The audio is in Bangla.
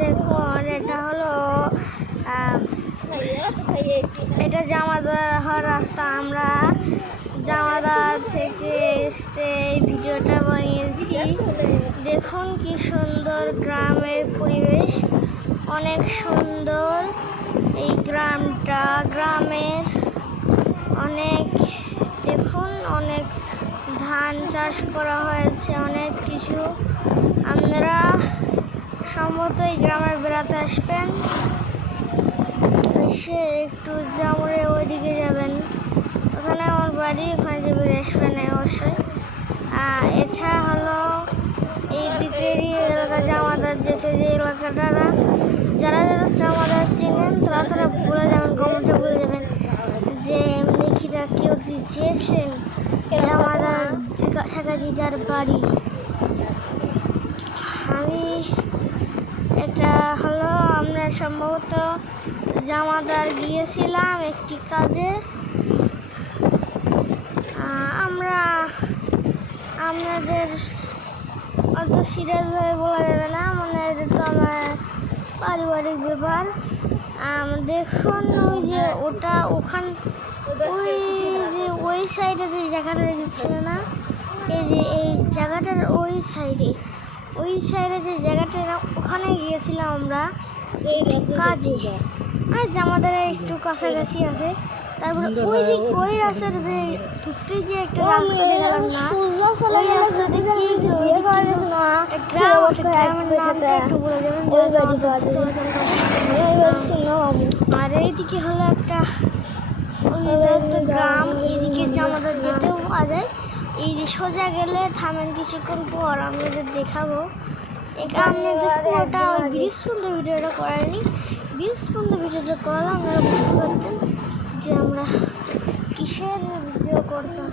দেখুন এটা হলো এটা জামাদার হওয়ার রাস্তা। আমরা জামাদার থেকে এসে এই ভিডিওটা বানিয়েছি। দেখুন কি সুন্দর গ্রামের পরিবেশ, অনেক সুন্দর এই গ্রামটা। গ্রামের অনেক দেখুন অনেক ধান চাষ করা হয়েছে, অনেক কিছু। আপনারা সম্ভবত এই গ্রামে বেড়াতে আসবেন, এসে একটু জামরে ওইদিকে যাবেন, ওখানে আমার বাড়ি, ওখানে যে বেড়ে আসবেন অবশ্যই। এছাড়া হলো এই দিকেরই এলাকা জামাদার যেতে, যে এলাকাটা যারা যারা জামাদার চিনেন তারা ভুলে যাবেন, গমনটা ভুলে যাবেন যে এমনি খিটা কেউ চেয়েছেন জামাদার কাছাকাছি যার বাড়ি। আমি এটা হলো আমরা সম্ভবত জামাদার গিয়েছিলাম একটি কাজে। আমরা আপনাদের অত সিরিয়াসভাবে বলা যাবে না, মানে এটা তো আমার পারিবারিক ব্যাপার। দেখুন ওই যে ওটা ওখান ওই যে ওই সাইডে যে জায়গাটা দেখছিল না, এই যে এই জায়গাটার ওই সাইডে যে জায়গাটা ওখানে গিয়েছিলাম আমরা এই কাজে। আর জামাদার একটু কাছাকাছি আছে। তারপরে ওই রাস্তাটা যে ঢুকতে যে একটা রাস্তা দেখলাম না, ওই রাস্তা দেখি গ্রামের নামটা একটু বলে যাবেন। আর এইদিকে হলো একটা গ্রাম, এইদিকে জামাদার যেতেও পাওয়া যায়। এই যে সোজা গেলে থামেন, কিছুক্ষণ পর আপনাদের দেখাবো। আপনাদের পুরোটা ওই ব্রিজ পর্যন্ত ভিডিওটা করায়নি, ব্রিজ পর্যন্ত ভিডিওটা করলে আপনারা বুঝতে পারতেন যে আমরা কিসের ভিডিও করতাম।